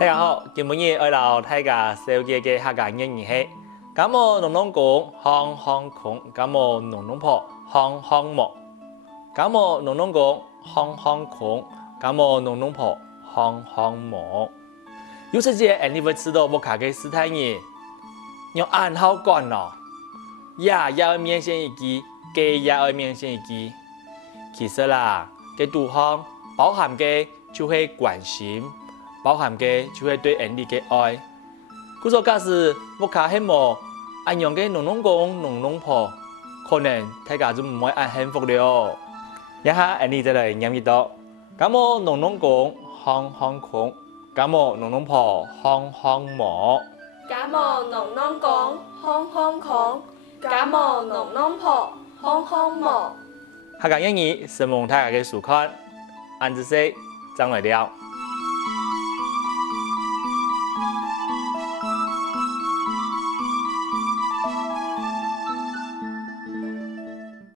大家好，今日我老大家小姐嘅客家英语系，咁我农农公行行空，咁我农农婆行行木，咁我农农公行行空，咁我农農婆行行木。有時節，你會知道我家嘅斯坦人用暗號講咯，也要面線一記，嘅也要面線一記。其實啦，嘅杜行包含嘅就係關心。包含嘅就係對人哋嘅愛。故作假使屋企係冇按樣嘅農農公、農農婆，可能大家就唔會按幸福了。一下人哋就嚟念一道：咁我農農公行行空，咁我農農婆行行木。咁我農農公行行空，咁我農農婆行行木。客家英語是蒙大家嘅書看，按住說，將來了。